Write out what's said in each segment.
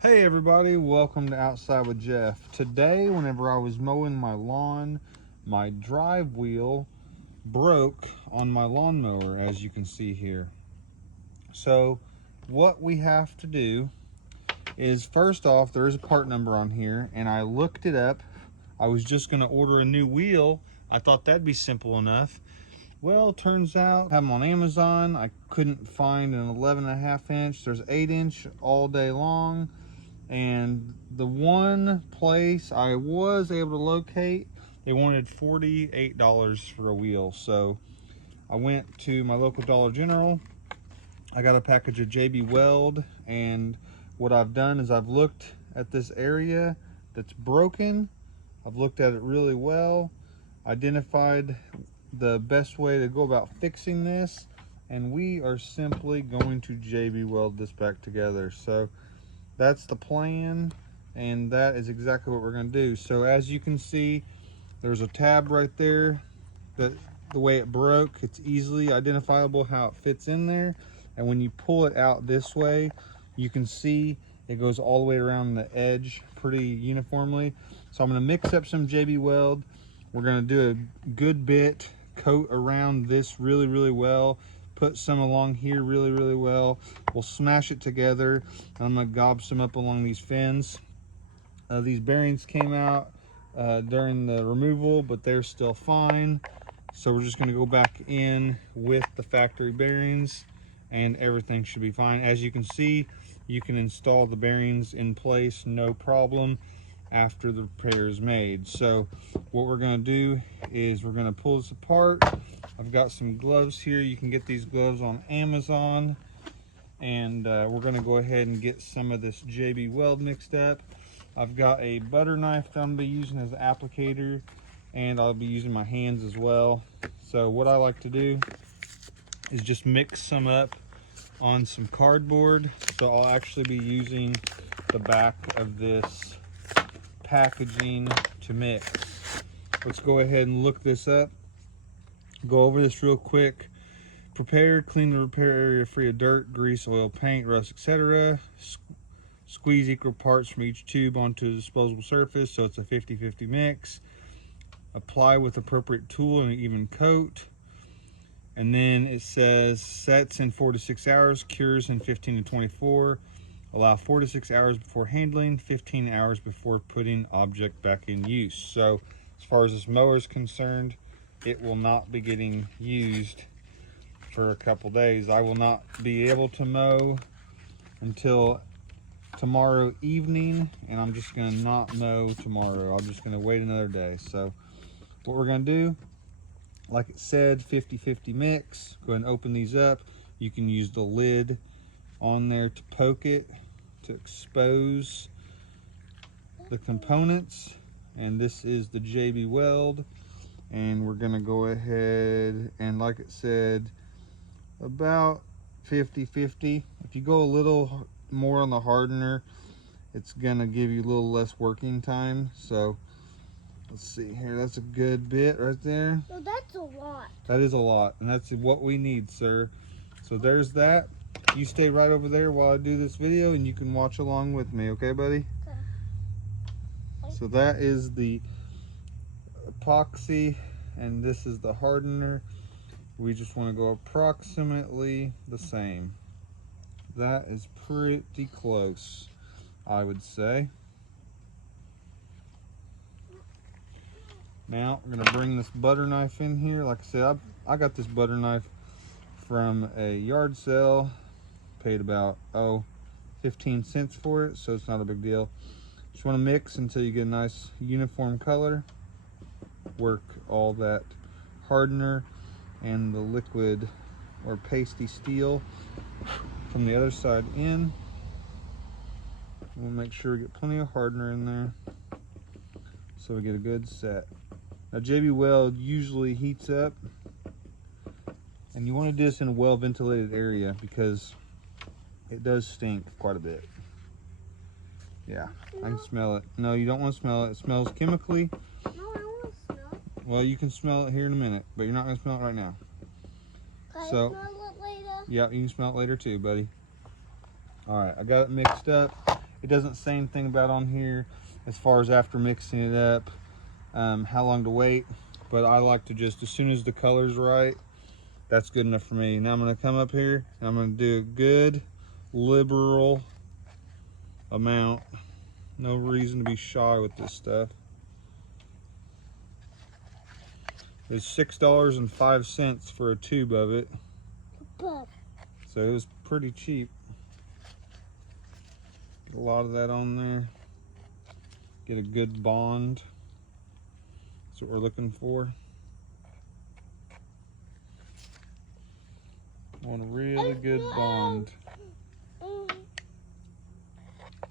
Hey everybody, welcome to Outside with Jeff. Today, whenever I was mowing my lawn, my drive wheel broke on my lawnmower, as you can see here. So what we have to do is, first off, there is a part number on here, and I looked it up. I was just going to order a new wheel. I thought that'd be simple enough. Well, turns out I have them on Amazon. I couldn't find an 11.5 inch. There's 8 inch all day long. And the one place I was able to locate, they wanted $48 for a wheel. So I went to my local Dollar General. I got a package of JB Weld, and what I've done is I've looked at this area that's broken. I've looked at it really well, identified the best way to go about fixing this, and we are simply going to JB Weld this back together. So that's the plan, and that is exactly what we're going to do. So as you can see, there's a tab right there that the way it broke, it's easily identifiable how it fits in there. And when you pull it out this way, you can see it goes all the way around the edge pretty uniformly. So I'm going to mix up some JB Weld. We're going to do a good bit, coat around this really well, put some along here really well. We'll smash it together, and I'm going to gob some up along these fins. These bearings came out during the removal, but they're still fine. So we're just going to go back in with the factory bearings, and everything should be fine. As you can see, you can install the bearings in place no problem after the repair is made. So what we're going to do is we're going to pull this apart. I've got some gloves here. You can get these gloves on Amazon. And we're going to go ahead and get some of this JB Weld mixed up. I've got a butter knife that I'm going to be using as an applicator, and I'll be using my hands as well. So what I like to do is just mix some up on some cardboard. So I'll actually be using the back of this packaging to mix. Let's go ahead and look this up. Go over this real quick. Prepare, clean the repair area free of dirt, grease, oil, paint, rust, etc. Squeeze equal parts from each tube onto a disposable surface, so it's a 50-50 mix. Apply with appropriate tool and an even coat. And then it says sets in 4 to 6 hours, cures in 15 to 24. Allow 4 to 6 hours before handling, 15 hours before putting object back in use. So as far as this mower is concerned, it will not be getting used for a couple days. I will not be able to mow until tomorrow evening, and I'm just going to not mow tomorrow. I'm just going to wait another day. So what we're going to do, like it said, 50-50 mix. Go ahead and open these up. You can use the lid on there to poke it to expose the components. And this is the JB Weld, and we're going to go ahead and, like it said, about 50-50. If you go a little more on the hardener, it's gonna give you a little less working time. So let's see here, that's a good bit right there. No, that's a lot. That is a lot, and that's what we need, sir. So there's that. You stay right over there while I do this video, and you can watch along with me, okay, buddy? Okay. So that is the epoxy, and this is the hardener. We just want to go approximately the same. That is pretty close, I would say. Now we're going to bring this butter knife in here. Like I said, I got this butter knife from a yard sale. Paid about 15 cents for it, so it's not a big deal. Just want to mix until you get a nice uniform color. Work all that hardener and the liquid or pasty steel from the other side in. We'll make sure we get plenty of hardener in there so we get a good set. Now JB Weld usually heats up, and you want to do this in a well ventilated area because it does stink quite a bit. Yeah, I can smell it. No, you don't want to smell it. It smells chemically. No, I want to smell it. Well, you can smell it here in a minute, but you're not going to smell it right now. Can I smell it later? Yeah, you can smell it later too, buddy. All right, I got it mixed up. It doesn't say anything about on here as far as after mixing it up, how long to wait. But I like to just, as soon as the color's right, that's good enough for me. Now I'm gonna come up here and I'm gonna do a good liberal amount. No reason to be shy with this stuff. It's $6.05 for a tube of it. So it was pretty cheap. Get a lot of that on there. Get a good bond. That's what we're looking for. Want a really good bond.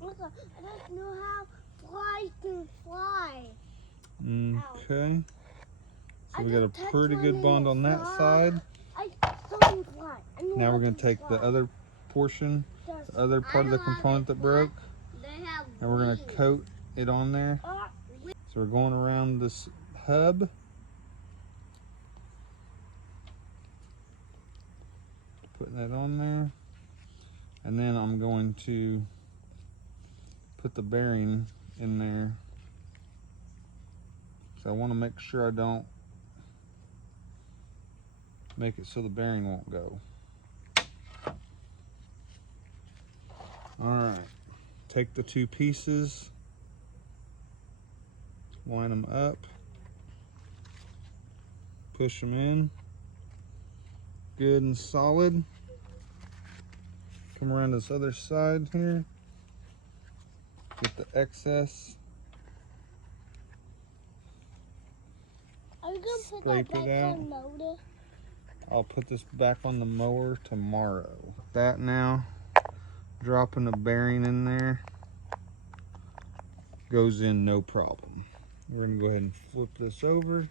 Look, I don't know how flies can fly. Okay. So we got a pretty good bond on that side. Now we're going to take the other portion, the other part of the component that broke, and we're going to coat it on there. So we're going around this hub. Putting that on there. And then I'm going to put the bearing in there. So I want to make sure I don't make it so the bearing won't go. Alright, take the two pieces, line them up, push them in, good and solid. Come around this other side here, get the excess, Are you gonna put scrape that it back out. on motor? I'll put this back on the mower tomorrow. That now, dropping a bearing in there, goes in no problem. We're gonna go ahead and flip this over.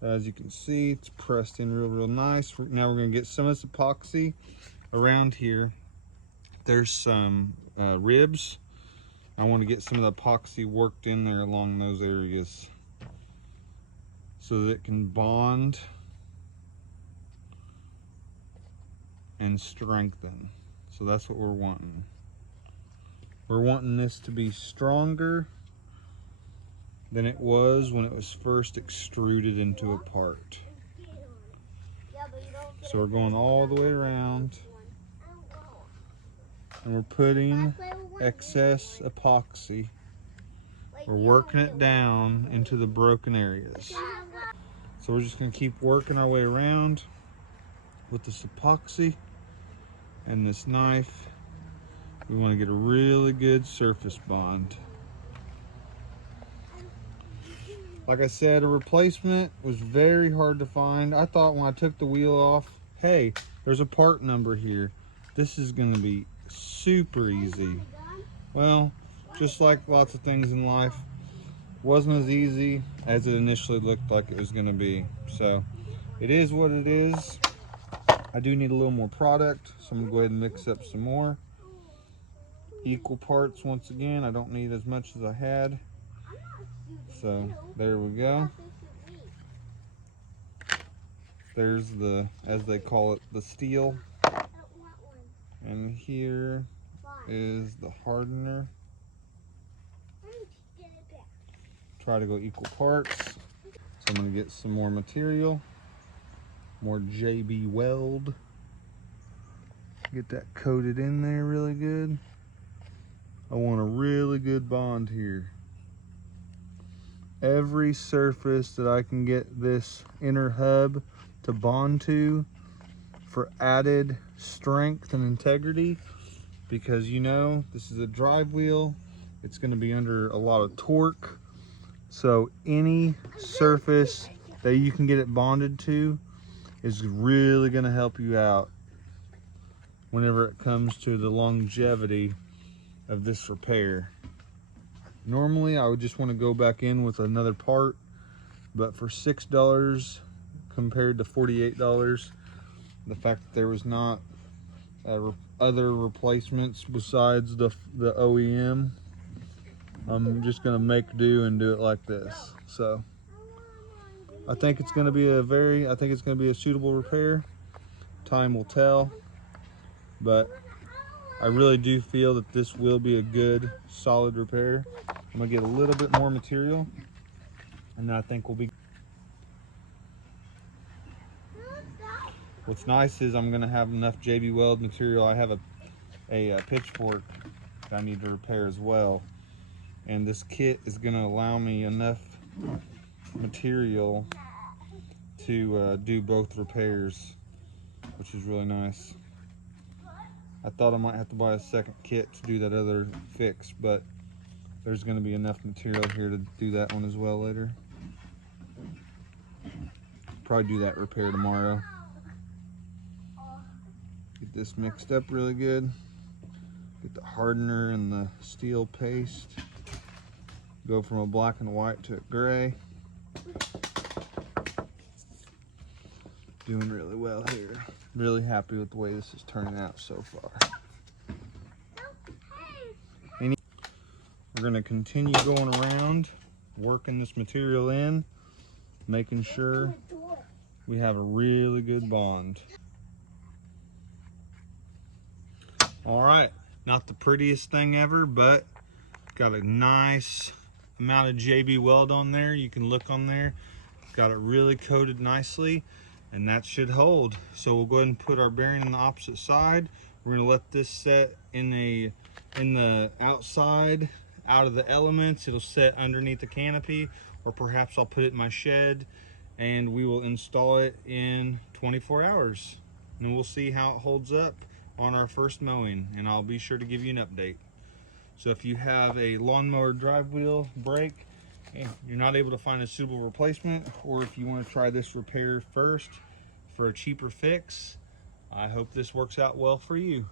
As you can see, it's pressed in real nice. Now we're gonna get some of this epoxy around here. There's some ribs. I want to get some of the epoxy worked in there along those areas so that it can bond and strengthen. So that's what we're wanting. We're wanting this to be stronger than it was when it was first extruded into a part. So we're going all the way around and we're putting excess epoxy. We're working it down into the broken areas. So we're just going to keep working our way around with this epoxy and this knife. We want to get a really good surface bond. Like I said, a replacement was very hard to find. I thought when I took the wheel off, hey, there's a part number here. This is going to be super easy. Well, just like lots of things in life, wasn't as easy as it initially looked like it was going to be. So it is what it is. I do need a little more product, so I'm going to go ahead and mix up some more. Equal parts once again. I don't need as much as I had. So there we go. There's the, as they call it, the steel. And here is the hardener. Try to go equal parts. So I'm going to get some more material. More JB Weld. Get that coated in there really good. I want a really good bond here. Every surface that I can get this inner hub to bond to for added strength and integrity, because you know this is a drive wheel, it's going to be under a lot of torque. So any surface that you can get it bonded to is really going to help you out whenever it comes to the longevity of this repair. Normally I would just want to go back in with another part, but for $6 compared to $48, the fact that there was not other replacements besides the OEM, I'm just going to make do and do it like this. So I think it's going to be a suitable repair. Time will tell, but I really do feel that this will be a good, solid repair. I'm gonna get a little bit more material, and then I think we'll be. What's nice is I'm gonna have enough JB Weld material. I have a pitchfork that I need to repair as well, and this kit is gonna allow me enough material to do both repairs, which is really nice. I thought I might have to buy a second kit to do that other fix, but there's going to be enough material here to do that one as well later. Probably do that repair tomorrow. Get this mixed up really good. Get the hardener and the steel paste. Go from a black and white to a gray. Doing really well here. Really happy with the way this is turning out so far. We're going to continue going around, working this material in, making sure we have a really good bond. All right, not the prettiest thing ever, but got a nice amount of JB Weld on there. You can look on there. Got it really coated nicely, and that should hold. So we'll go ahead and put our bearing on the opposite side. We're going to let this set in the outside, out of the elements. It'll set underneath the canopy, or perhaps I'll put it in my shed, and we will install it in 24 hours. And we'll see how it holds up on our first mowing, and I'll be sure to give you an update. So if you have a lawnmower drive wheel break and you're not able to find a suitable replacement, or if you want to try this repair first for a cheaper fix, I hope this works out well for you.